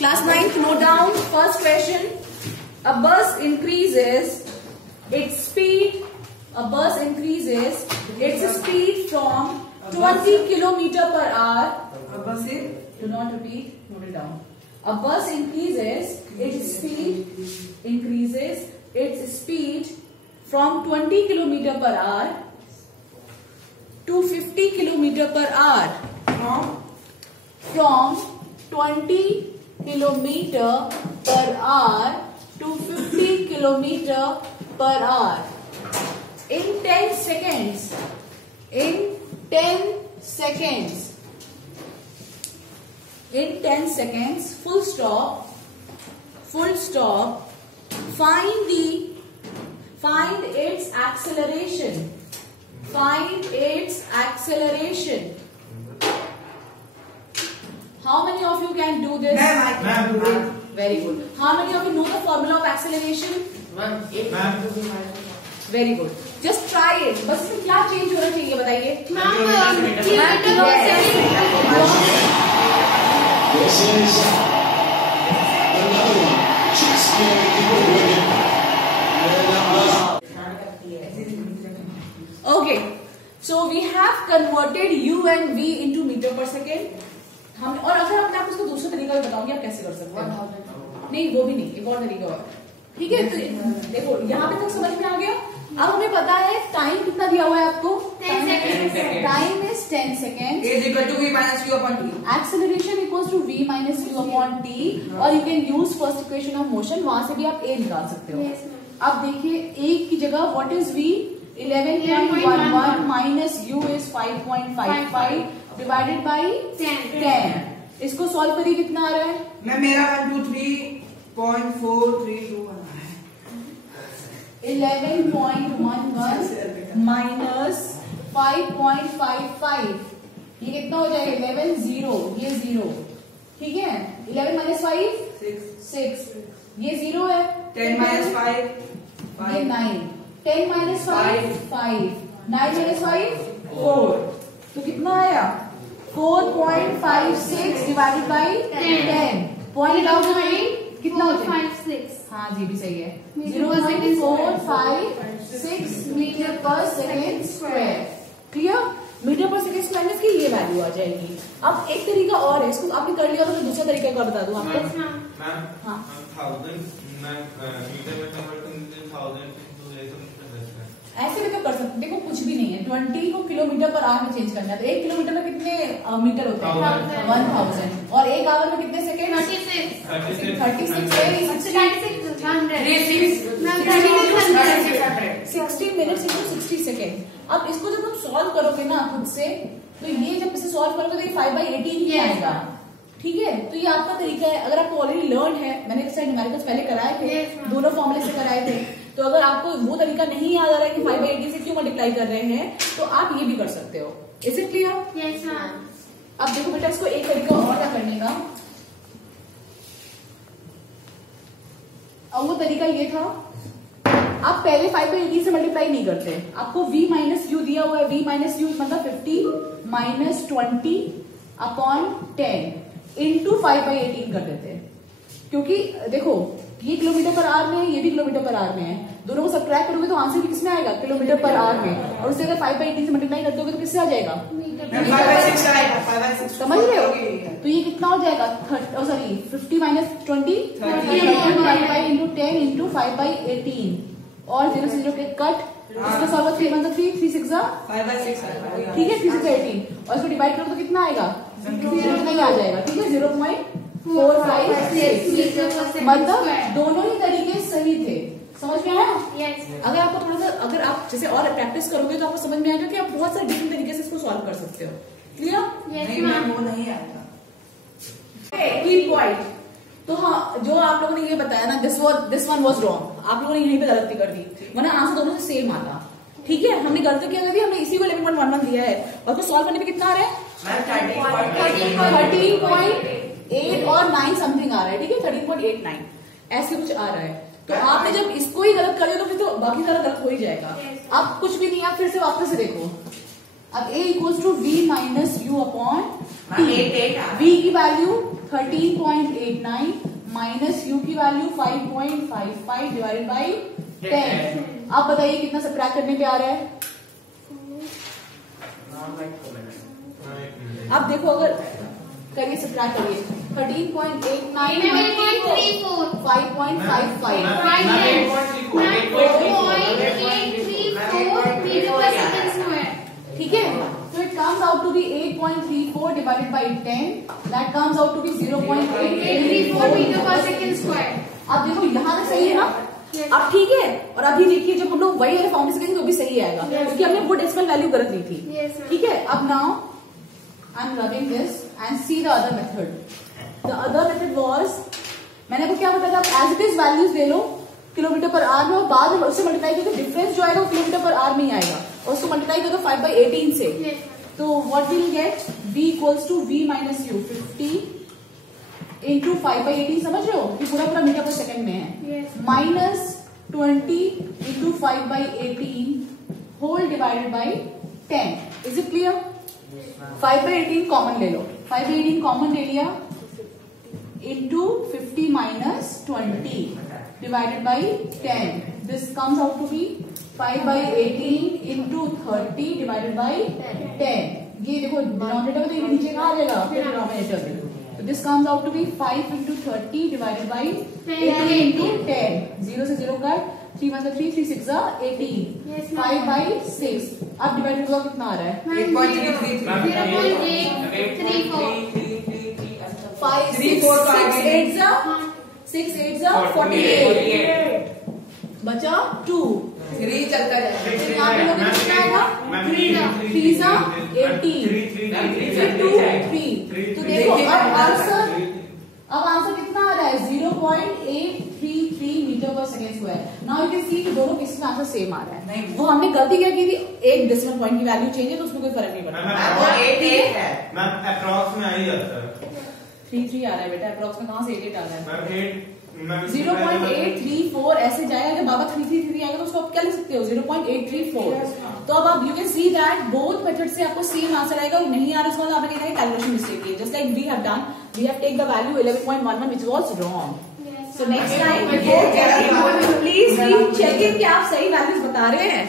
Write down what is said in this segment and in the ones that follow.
Class 9th, note down. First question. A bus increases its speed. A bus increases its speed from 20 kilometer per hour. Do not repeat. Note it down. A bus increases its speed from 20 kilometer per hour to 50 kilometer per hour. From 20 kilometer per hour to 50 kilometer per hour in 10 seconds. In 10 seconds, full stop, find its acceleration. How many of you can do this? Ma'am. Very good. How many of you know the formula of acceleration? Ma'am. Very good. Just try it. बस इसमें क्या change होना चाहिए बताइए? This is another one. Just Okay. So we have converted u and v into meter per second. हम और अगर मैं आपको दूसरा तरीका भी बताऊंगी आप कैसे कर सकते हैं. नहीं वो भी नहीं, एक और तरीका और. ठीक है, तो देखो यहाँ पे तक समझ में आ गया. अब हमें पता है टाइम कितना दिया हुआ है आपको. 10 seconds. Time is 10 seconds. is equal to v minus q upon t. Acceleration equals to v minus q upon t. और you can use first equation of motion. वहां से भी आप a निकाल सकते हो. अब देखिए a की जगह what is v? 11.11 minus u is 5.55 divided by 10. इसको सॉल्व करिए कितना आ रहा है. मैं मेरा 123.432 बना है. 11.11 minus 5.55 ये कितना हो जाएगा. 11 0 ये 0. ठीक है. 11 minus 5 6 ये 0 है. 10 minus 5 ये 9. 10 minus 5 5 9 minus 5 4. तो कितना आया. 4.56 divided by 10. पॉइंट आउट कितना हो जाएगा. 456. हाँ जी भी सही है. 0.456 metre per second square. Clear. Metre per second square की ये वैल्यू आ जाएगी. अब एक तरीका और है, इसको आपने कर लिया तो मैं दूसरा तरीका का बता दूं आपको. हाँ 1000 मीटर में कन्वर्ट करने 1000 ऐसे भी तो कर सकते. देखो कुछ भी नहीं है. 20 को किलोमीटर पर आवर में चेंज करना है तो 1 किलोमीटर में कितने मीटर होते हैं. 1000. और 1 आवर में कितने सेकेंड. 36 60 minutes into 60 second. अब इसको जब तुम सॉल्व करोगे ना खुद से तो ये जब इसे सॉल्व करोगे तो ये 5/18 ही आएगा. ठीक है. तो ये आपका तरीका है. अगर आपको ऑलरेडी लर्न है, मैंने इस साइड न्यूमेरिकल्स पहले कराए थे, दोनों फॉर्मूले से कराए थे. तो अगर आपको वो तरीका नहीं याद आ रहा है कि 5/18 से क्यों मल्टीप्लाई कर रहे हैं तो आप ये भी कर सकते हो. Is it clear. Yes, ma'am. अब देखो बेटा इसको एक तरीका और क्या करने का. अब वो तरीका ये था, आप पहले 5/18 से मल्टीप्लाई नहीं करते. आपको v माइनस यू दिया हुआ है. v माइनस यू मतलब 50 माइनस 20 अपॉन 10 इंटू 5/18 कर देते हैं. क्योंकि देखो ये किलोमीटर पर आवर में है, ये भी किलोमीटर पर आवर में है. दोनों को सब्ट्रैक्ट करोगे तो आंसर भी किसमें आएगा. किलोमीटर पर आवर में. और उससे अगर 5/18 से मल्टीप्लाई कर दोगे तो किससे आ जाएगा. 5/6 आएगा. 5/6 समझ रहे हो. तो ये कितना हो जाएगा. 50 माइनस 20 इंटू 10 इंटू 5/18 और 0 से 0 के कट. इसका सॉल्व 3 मतलब 3 6 5/6 आएगा. ठीक है. 3 6 18 और इसको डिवाइड करो तो कितना आएगा. 0 नहीं आ जाएगा. ठीक है. 0.456 मतलब दोनों ही तरीके सही थे. समझ में आया. Yes. अगर आपको थोड़ा सा अगर आप जैसे और प्रैक्टिस करोगे तो आपको समझ में आएगा कि आप बहुत सारे डिफरेंट तरीके से इसको सॉल्व कर सकते हो. क्लियर. Yes, नहीं ma'am. मैम वो नहीं आएगा. की पॉइंट. तो हाँ जो आप लोगों ने ये बताया ना दिस वन वाज रॉन्ग. आप लोगों ने यहीं पे गलती कर दी वरना आंसर दोनों से सेम आता. ठीक है. हमने गलती क्या कर दी. हमने इसी को 11.11 दिया है और उसको सॉल्व करने पे कितना आ रहा है. 13.8 और 9 समथिंग आ रहा है. ठीक है. 13.89 ऐसे कुछ आ रहा है. तो आपने जब इसको ही गलत कर दिया तो फिर तो बाकी सारा गलत हो ही जाएगा. अब कुछ भी नहीं. आप फिर से वापस से देखो. अब a equals to v minus u upon t. v की वैल्यू 13.89 माइनस u की वैल्यू 5.55 डिवाइडेड बाई 10। अब बताइए कितना सबट्रैक्ट करने पे आ रहा है। अब देखो अगर करिए सबट्रैक्ट करिए 13.89 5.55 ठीक है। तो it comes out to be 8.34 divided by 10 that comes out to be 0.834 meter per second square. अब देखो यहाँ से सही है ना। अब ठीक है। और अभी देखिए जब हम लोग वही वाले फॉर्म से तो भी सही आएगा क्योंकि हमने वो डेसिमल वैल्यू गलत ली थी। ठीक है। अब now I M rubbing this and see the other method. The other method was मैंने आपको क्या बताया था, एज इट इज वैल्यूज ले लो किलोमीटर पर आवर में और बाद में उससे मल्टीप्लाई करके डिफरेंस जो आएगा वो किलोमीटर पर आवर में ही आएगा और उसको मल्टीप्लाई करो 5/18 से। तो what will get v equals to v minus u 50 into 5/18 समझ रहे हो कि पूरा पूरा मीटर पर सेकंड में है minus 20 into 5/18 whole divided by 10। Is it clear. 5/18 common ले लो, 5/18 कॉमन ले लिया into 50 minus 20 divided by 10. This comes out to be 5/18 into 30 divided by 10. ये देखो डिनोमिनेटर में तो ये नीचे कहाँ आ जाएगा फिर डिनोमिनेटर में। तो this comes out to be 5 into 30 divided by 18 into 10. 0 से 0 कट 3 1 3 3 6 18 5/6। अब डिवाइड होगा कितना आ रहा है 8.33 6 8 48 बचा 2 3 चलता जाएगा 3 18 तो देखो अब आंसर कितना आ रहा है 0.833 metre per second square. Now you can see कि दोनों किसमें आंसर सेम आ रहा है। नहीं वो हमने गलती क्या की थी, एक डेसिमल पॉइंट की वैल्यू चेंज है तो उसमें कोई फर्क नहीं पड़ता। वो 8 है मैम अप्रॉक्स में आई जाता है 3 आ रहा है बेटा, अप्रॉक्स में कहाँ से 8 आ रहा है। 0.8 0.834 ऐसे जाएगा कि बाबा 333 आएगा तो उसको आप क्या लिख सकते हो 0.834। तो अब आप you can see that both method से आपको सेम आंसर आएगा और नहीं आ रहा उसके बाद आपने क्या कैलकुलेशन मिस्टेक की just like we have done, we have take the value 11.11 which was wrong. So next time please keep checking कि आप सही वैल्यूज बता रहे हैं।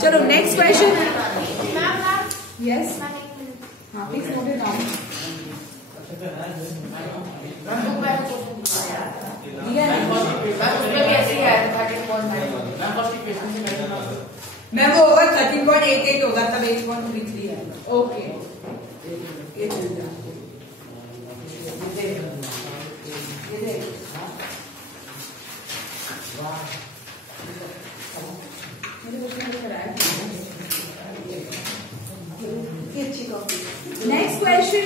चलो नेक्स्ट क्वेश्चन। यस हाँ प्लीज नोट इट डाउन। मैं वो होगा 13.88 होगा तब 8.33 है। Okay next question.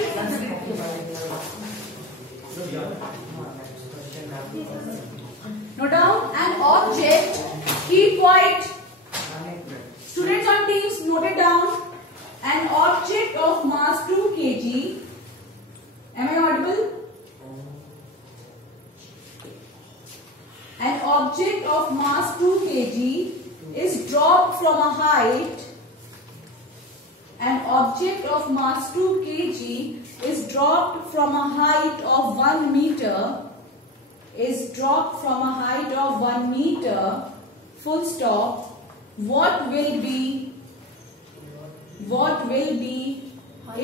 Note down an object. Keep quiet. Students on teams, note it down. An object of mass 2 kg. Am I audible? An object of mass 2 kg is dropped from a height. An object of mass 2 kg is dropped from a height of 1 meter. Is dropped from a height of 1 meter, full stop. What will be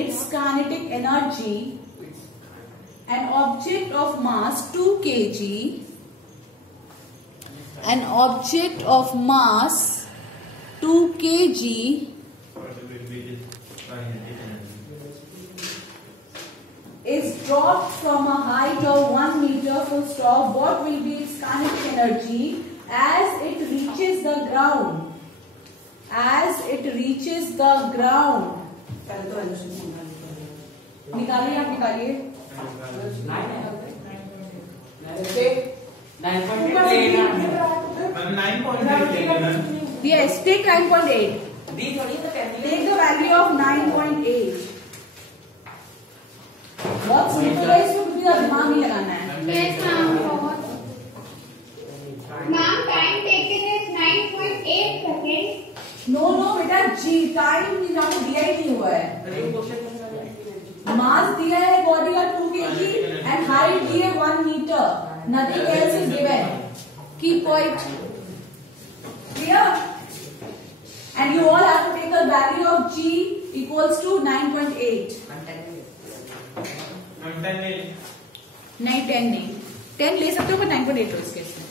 its kinetic energy? An object of mass 2 kg, an object of mass 2 kg is dropped from a height of 1 meter, full stop. What will be its kinetic energy as it reaches the ground? As it reaches the ground. निकालिए आप निकालिए। 9.8 Yes, take 9.8. Take the value of 9.8. बहुत simple है, इसमें कुछ दिमाग नहीं लगाना है। Yes, ma'am. Ma'am, time taken is 9.8 seconds. No बेटा जी टाइम यहाँ पे दिया ही नहीं हुआ है। मास दिया है बॉडी का 2 kg and height here 1 meter. Nothing else is given. Keep quiet. Clear? And you all have to take the value of G equals to 9.8. नहीं 10 नहीं, 10 ले सकते हो पर 9.8 हो इसके इसमें।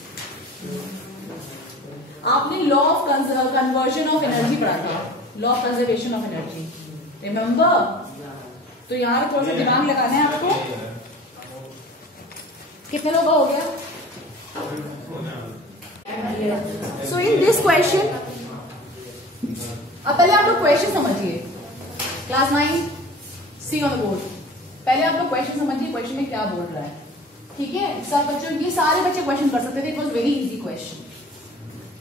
आपने law of conversion of energy पढ़ा था, law of conservation of energy, remember? तो यहाँ पे थोड़ा सा दिमाग लगाना है आपको। कितने लोगों का हो गया? सो इन दिस क्वेश्चन, अब पहले आप लोग क्वेश्चन समझिए। Class 9 see on the board, पहले आप लोग क्वेश्चन समझिए, क्वेश्चन में क्या बोल रहा है, ठीक है? सब बच्चों, ये सारे बच्चे क्वेश्चन कर सकते थे, it was very easy question.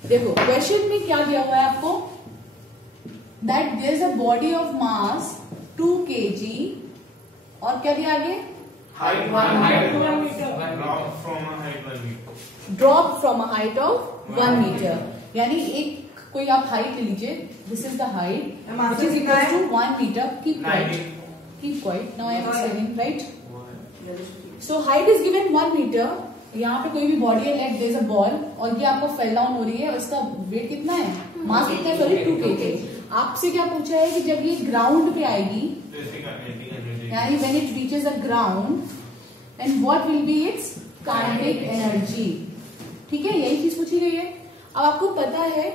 देखो क्वेश्चन में क्या दिया हुआ है आपको, that there is a body of mass 2 kg और क्या दिया आगे, drop from a height of 1 meter. यानी एक कोई आप हाइट ले लीजिए, this is the height which is equal to 1 meter. Keep quiet, now I am explaining, right? So height is given 1 meter. यहाँ पे कोई भी बॉडी है, like there is a ball, और ये आपको फेल डाउन हो रही है, उसका वेट कितना है, मास कितना है, सॉरी 2 kg। आपसे क्या पूछा है कि जब ये ग्राउंड पे आएगी, यानी when it reaches a ground, and what will be it's kinetic energy, ठीक है? यही चीज पूछी गई है। अब आपको पता है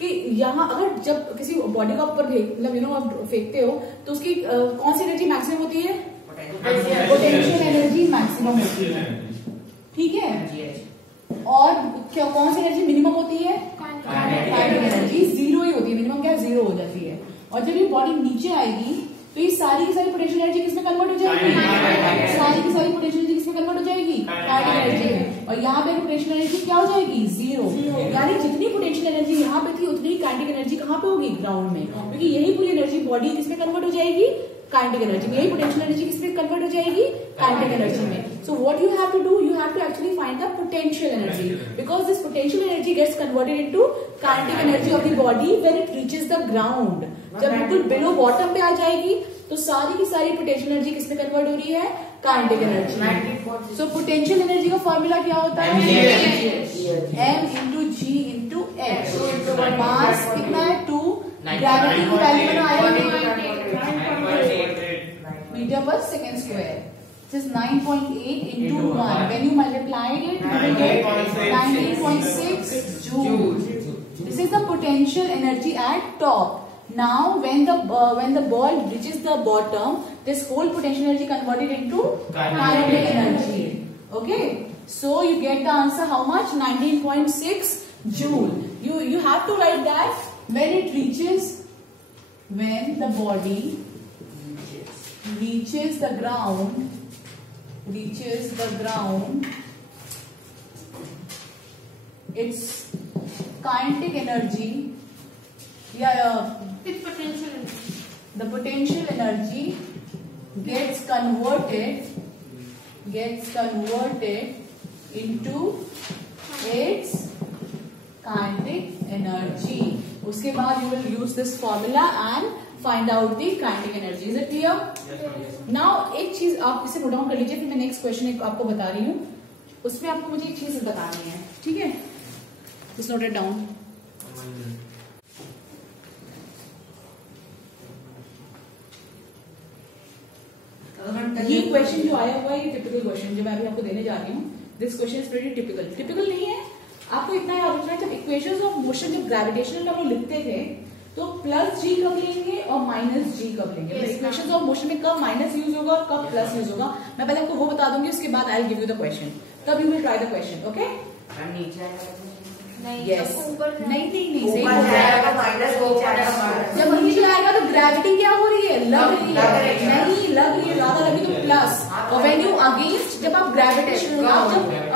कि यहाँ अगर जब किसी बॉडी का ऊपर मतलब यू नो आप फेंकते हो तो उसकी कौन सी एनर्जी मैक्सिमम होती है, पोटेंशियल एनर्जी मैक्सिमम होती है, ठीक है? और क्या कौन सी एनर्जी मिनिमम होती है, काइनेटिक एनर्जी 0 ही होती है, मिनिमम क्या 0 हो जाती है। और जब ये बॉडी नीचे आएगी तो ये सारी की सारी पोटेंशियल एनर्जी किसमें कन्वर्ट हो जाएगी, सारी की सारी पोटेंशियल एनर्जी किसमें कन्वर्ट हो जाएगी, काइनेटिक एनर्जी में। और यहाँ पे पोटेंशियल एनर्जी क्या हो जाएगी, 0। यानी जितनी पोटेंशियल एनर्जी यहाँ पे थी उतनी काइनेटिक एनर्जी कहाँ पे होगी, ग्राउंड में, क्योंकि यही पूरी एनर्जी बॉडी किसमें कन्वर्ट हो जाएगी, काइनेटिक एनर्जी में। यही पोटेंशियल एनर्जी किसमें कन्वर्ट हो जाएगी, काइनेटिक एनर्जी में। So what you have to do, you have to actually find the potential energy, because this potential energy gets converted into kinetic energy of the body when it reaches the ground. जब बिल्कुल below bottom पे आ जाएगी तो सारी की सारी potential energy किसमें convert हो रही है, kinetic energy. So potential energy का फॉर्मूला क्या होता है, m इंटू जी इंटू एच। मास कितना है 2, ग्रेविटी की वैल्यू बनाया metre per second square. This is 9.8 into 1. When you multiplied it, you will get 19.6 joule. This is the potential energy at top. Now, when the ball reaches the bottom, this whole potential energy converted into kinetic energy. Okay. So you get the answer how much? 19.6 joule. You have to write that when the body reaches the ground, its kinetic energy, With potential energy. the potential energy gets converted into its kinetic energy. उसके बाद you will use this formula and find out the kinetic energy. Is it clear? Now एक चीज आप इसे note down कर लीजिए, फिर मैं नेक्स्ट क्वेश्चन आपको बता रही हूँ, उसमें आपको मुझे एक चीज बतानी है, ठीक है? Just note it down. ये क्वेश्चन जो आया हुआ है, ये टिपिकल क्वेश्चन जो मैं अभी आपको देने जा रही हूँ, this question is very typical. Typical नहीं है, आपको इतना याद रखना है, जब इक्वेशंस ऑफ मोशन जब ग्रेविटेशनल हम लोग लिखते थे तो प्लस जी कब लेंगे और माइनस जी कब लेंगे, इक्वेशंस ऑफ मोशन में कब माइनस यूज होगा और कब प्लस यूज होगा, मैं पहले आपको वो बता दूंगी, उसके बाद I will give you the question, तब you will try the question. Okay? Yes, नहीं सही बोल रहा है। जब नीचे आएगा तो ग्रेविटी क्या हो रही है, लग रही है, नहीं लग रही है, ज्यादा लगी तो प्लस। और व्हेन यू अगेंस्ट, जब आप ग्रेविटेशन जब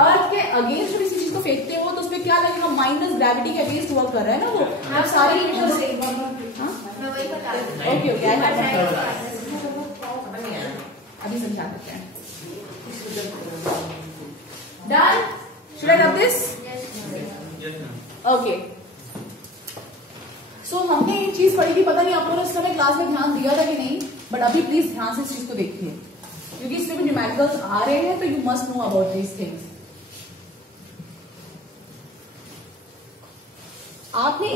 अर्थ के अगेंस्ट किसी चीज को फेंकते हो तो उसमें क्या लगेगा, माइनस ग्रेविटी के अगेंस्ट वर्क कर रहा है ना वो। आप सारे ओके अभी समझा सकते हैं। Done? Should I do this? Okay. So हमने एक चीज पढ़ी थी, पता नहीं आप लोगों ने इस समय क्लास में ध्यान दिया था कि नहीं, बट अभी प्लीज ध्यान से इस चीज को देखिए। क्योंकि इसमें भी न्यूमेरिकल्स आ रहे हैं, तो you must know about these things. आपने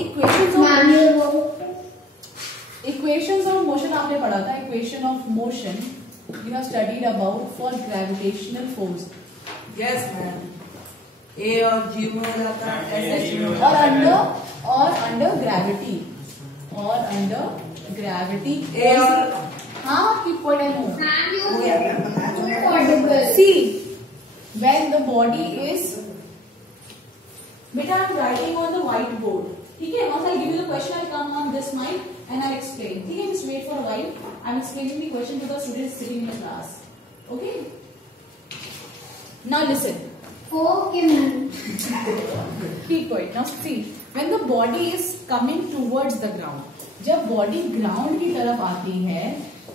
इक्वेशंस ऑफ मोशन आपने पढ़ा था। Equation of motion you have studied about for gravitational force. Yes ma'am, a और जी में हो जाता है, एस एच में और अंडर ग्रेविटी ए और हाँ की पॉइंट है वो। Ma'am, you हो गया मैम, बता दो। too audible. See, when the body is, beta I'm writing on the whiteboard. ठीक है, once I give you the question, I'll come on this mic and I'll explain. ठीक है, just wait for a while. I'm explaining the question to the students sitting in the class. Okay? Now listen. Okay, ma'am. Keep quiet. Now see, when the body is coming towards the ground, जब body ground की तरफ आती है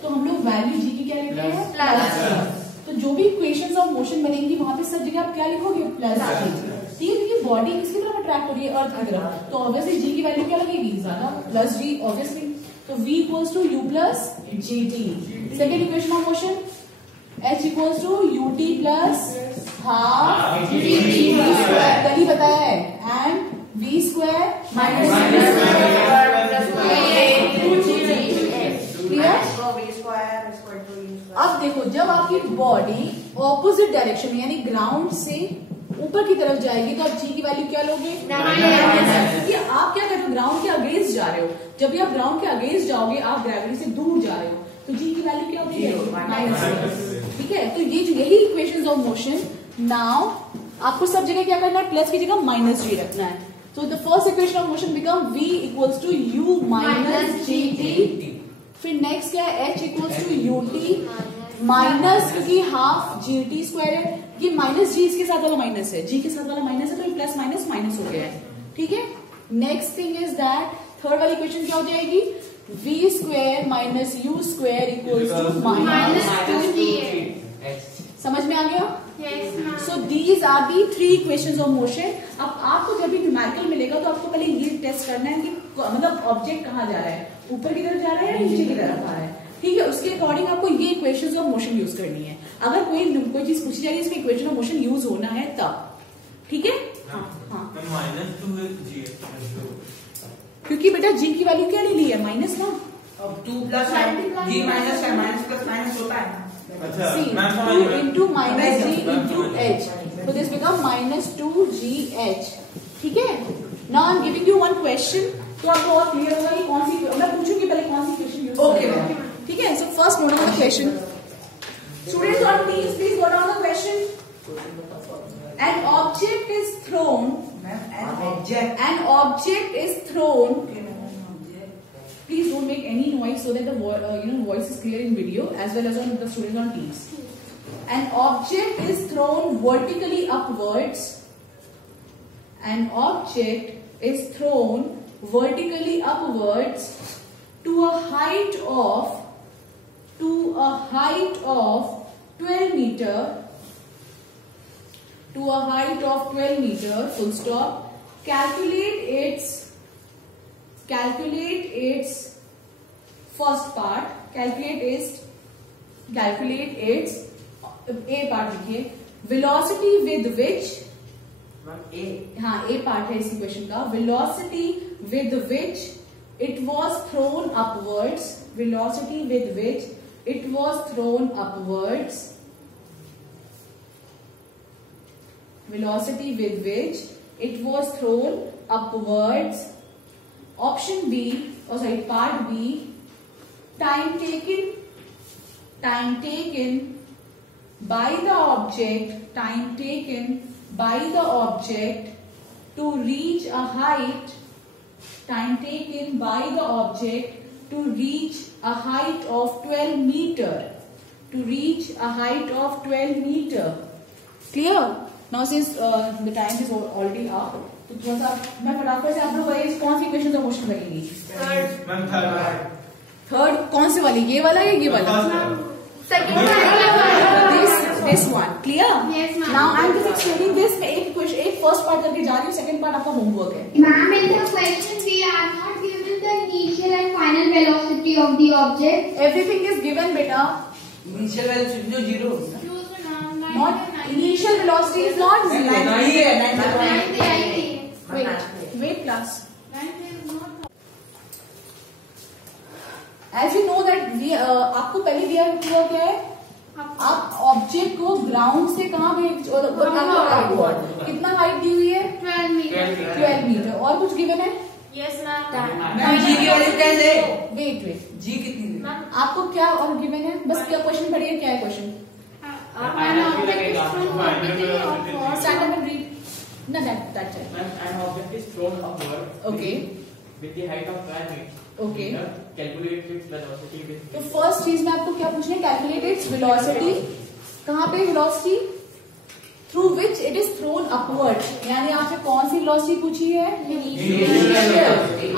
तो हम लोग value जी की क्या लेते हैं? प्लस। तो जो भी इक्वेशंस ऑफ मोशन बनेंगी वहां पे सब जगह आप क्या लिखोगे? प्लस जी। ठीक है, ये बॉडी किसकी तरफ अट्रैक्ट हो रही है? अर्थ की तरफ, तो ऑब्वियसली जी की वैल्यू क्या लगेगी? ज्यादा, प्लस जी ऑब्वियसली। तो v equals to u plus g t. Second equation of motion h equals to u t plus half g t square, कल ही बताया है, एंड v स्क्वायर माइनस अब देखो, जब आपकी बॉडी ऑपोजिट डायरेक्शन में यानी ग्राउंड से ऊपर की तरफ जाएगी तो आप जी की वैल्यू क्या लोगे? क्योंकि आप क्या कर रहे हो? ग्राउंड के अगेंस्ट जा रहे हो। जब भी आप ग्राउंड के अगेंस्ट जाओगे, आप ग्रेविटी से दूर जा रहे हो, तो जी की वैल्यू क्या होगी? माइनस। ठीक है, तो ये जो यही इक्वेशंस ऑफ मोशन। नाउ आपको सब जगह क्या करना है? प्लस की जगह माइनस जी रखना है। So the first equation of motion become v equals to u minus gt। फिर नेक्स्ट क्या है? h equals to ut minus, क्योंकि हाफ जी टी स्क्वायर है, ये माइनस जी इसके साथ वाला माइनस है, जी के साथ वाला माइनस है, तो ये प्लस माइनस माइनस हो गया है। ठीक है, next thing is that third वाली इक्वेशन क्या हो जाएगी? v square minus u square equals to minus 2g. समझ में आ गया? Yes, ma'am. So these are the three equations of motion. अब आपको जब भी न्यूमेरिकल मिलेगा तो आपको पहले ये टेस्ट करना है कि मतलब ऑब्जेक्ट कहाँ जा रहा है, ऊपर की तरफ जा रहा है या नीचे की तरफ आ रहा है। ठीक है, उसके अकॉर्डिंग आपको ये इक्वेशंस ऑफ मोशन यूज करनी है। अगर कोई चीज पूछी जा रही है इसमें इक्वेशन ऑफ मोशन यूज होना है तब। ठीक है, हाँ, -2 क्योंकि बेटा जी की वैल्यू क्या ले ली है? माइनस ना। अब 2 प्लस जी माइनस है, माइनस प्लस माइनस होता है। अच्छा, See, ma'am 2 into minus g into h. So this become minus 2gh. ठीक है? Now I'm giving you one question. तो आपको और क्लियर होगा कि कौन सी, मैं पूछूंगी पहले कौन सी क्वेश्चन यूज Okay, करेंगे। ठीक है? So first note down the question. Students on teams, please go down the question. An object is thrown. An object is thrown. Please don't make any noise so that the voice is clear in video as well as on the students on Teams. An object is thrown vertically upwards. An object is thrown vertically upwards to a height of 12 meter. To a height of 12 meter. Full stop. Calculate its first part. Calculate its A part लिखिए, velocity with which, हाँ A part है इसी question का, velocity with which it was thrown upwards, velocity with which it was thrown upwards, velocity with which it was thrown upwards. Option B, part B, time taken by the object to reach a height, of 12 meter, clear? Now since the time is already up, तो थोड़ा सा मैं फटाफट से आप लोग कौन सी equation of motion लगेंगी? थर्ड कौन से वाली? ये वाला या ये वाला? This one, clear? Yes, ma'am. Now I am just explaining this. मैं एक फर्स्ट पार्ट करके जा रही हूँ, सेकंड पार्ट आपका होमवर्क है। Ma'am, in the question we are not given the initial and final velocity of the object. Everything is given बेटा, initial value जो zero not initial velocity is not zero. नहीं है wait class as you know that आपको पहले दिया हुआ क्या है, आप ऑब्जेक्ट को ग्राउंड से कहाँ कितना हाइट दी हुई है 12 मीटर। और कुछ गिवन है? मैम जी की वैल्यू कैसे? वेट जी कितनी? आपको क्या और गिवन है? बस क्या क्वेश्चन पढ़िए, क्या है question? Stand up and read. No, that's it. An object is thrown upward. Okay. With the height of 12 meters. Okay. Calculate its velocity with. तो फर्स्ट चीज में आपको क्या पूछना है? Calculate its velocity. कहाँ पे velocity? Through which it is throne upward, यानी आपसे कौन सी वेलोसिटी पूछी है?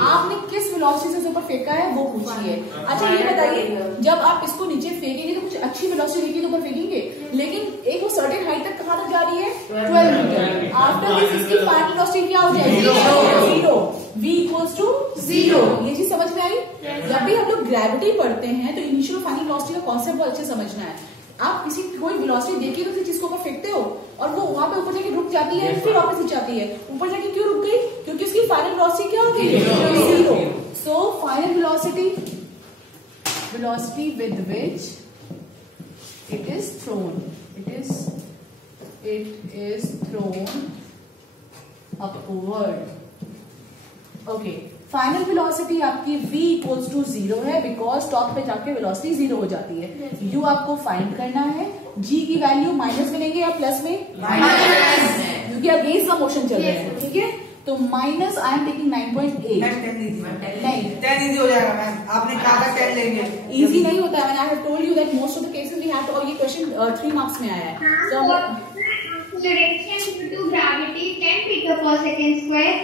आपने किस वेलोसिटी से ऊपर फेंका है वो पूछी है। अच्छा ये बताइए, जब आप इसको नीचे फेंकेंगे तो कुछ अच्छी वेलोसिटी लेके तो ऊपर फेंकेंगे, लेकिन एक वो सर्टेन हाइट तक कहाँ तक जा रही है? 12 मीटर। आफ्टर दिस इसकी फाइनल वेलोसिटी क्या हो जाएगी? जीरो। v equals to 0। ये चीज समझ में आई? जब भी हम लोग ग्रेविटी पढ़ते हैं तो इनिशियल फाइनल वेलोसिटी का कॉन्सेप्ट बहुत अच्छे समझना है। आप किसी कोई वेलोसिटी देखिए तो चीज को ऊपर फेंकते हो और वो वहां पे ऊपर जाके रुक जाती है, फिर वापस नीचे आती है। ऊपर जाके क्यों रुक गई? क्योंकि उसकी फाइनल वेलोसिटी क्या हो गई? 0। So final velocity with which it is throne upward. Okay, final velocity आपकी v इक्वल्स टू 0 है, बिकॉज टॉप पे जाके वेलोसिटी 0 हो जाती है। u आपको फाइंड करना है। g की वैल्यू माइनस में लेंगे या प्लस में? माइनस, क्योंकि अगेंस्ट का मोशन चल रहा है। ठीक है, तो माइनस आई एम टेकिंग 9.8। नहीं 10 इजी हो जाएगा मैम, आपने कहा था 10 लेंगे। इजी नहीं होता है। I have told you that most of the cases we have to, और ये क्वेश्चन 3 मार्क्स में आया है। Acceleration due to gravity 10 meter per second square.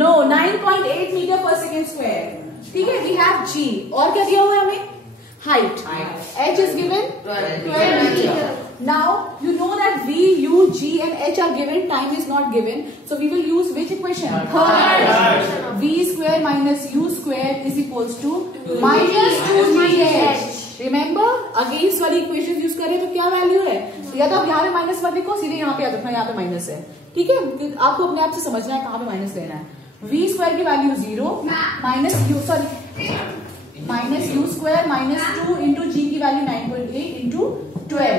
No 9.8 meter per second square. ठीक है, वी हैव g और क्या दिया हुआ है हमें? Height. h is given 12 meter. Now you know that v, u, g and h are given, time is not given, so we will use which equation? Third। v square minus u square is equals to minus 2gh। Remember, against वाली equation use करें तो क्या value है? या तो आप यहाँ पे माइनस मत लिखो, सीधे यहाँ पे याद रखना यहाँ पे माइनस है। ठीक है, आपको अपने आप से समझना है कहाँ पे माइनस देना है। v स्क्वायर की value 0 minus u square minus 2 into g की वैल्यू 9.8 इंटू 12।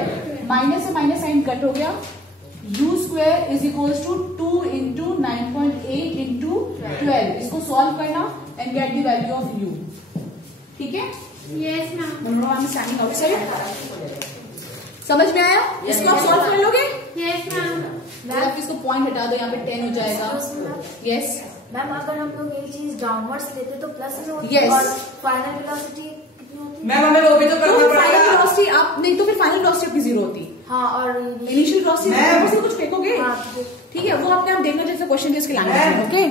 माइनस से माइनस साइन कट हो गया। u square is equals to 2 into 9.8 into 12। इसको सॉल्व करना and get the value of u। ठीक है, Yes, ma'am. No I am standing outside. समझ में आया? इसको आप सॉल्व कर लोगे? Yes, ma'am. आप इसको पॉइंट हटा दो, यहाँ पे 10 हो जाएगा। यस मैम, अगर हम लोग ये चीज डाउनवर्ड्स लेते तो प्लस में होती Yes. और फाइनल वेलोसिटी कितनी होती? मैम हमें वो भी तो करना फाइनल पड़ेगा। वेलोसिटी आप नहीं तो फिर फाइनल वेलोसिटी आपकी 0 होती। हाँ, और इनिशियल वेलोसिटी मैम। से कुछ फेंकोगे। हाँ, ठीक है, वो आपने आप देखना जैसे क्वेश्चन के लैंग्वेज में। ओके।